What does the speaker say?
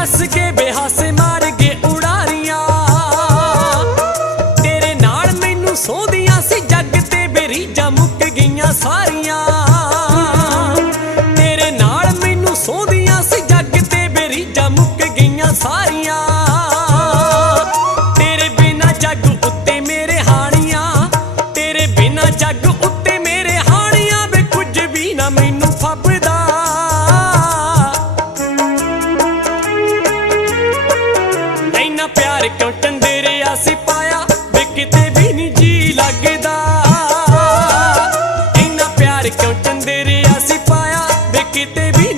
ਹੱਸ ਸਾਰੀਆਂ। ਤੇਰੇ ਨਾਲ ਮੈਨੂੰ ਸੋਧੀਆਂ ਸੀ, ਜੱਗ ਤੇ ਬੇਰੀਜਾਂ ਮੁੱਕ ਗਈਆਂ ਸਾਰੀਆਂ। ਤੇਰੇ ਬਿਨਾ ਜੱਗ ਉੱਤੇ ਮੇਰੇ ਹਾਣੀਆਂ, ਤੇਰੇ ਬਿਨਾ ਜੱਗ ਯਾਰ ਕਿਉਂ ਟੰਡੇਰਿਆ ਸੀ ਪਾਇਆ? ਵੀ ਕਿਤੇ ਵੀ ਨਹੀਂ ਜੀ ਲੱਗਦਾ। ਇੰਨਾ ਪਿਆਰ ਕਿਉਂ ਟੰਡੇਰਿਆ ਸੀ ਪਾਇਆ? ਵੀ ਕਿਤੇ ਵੀ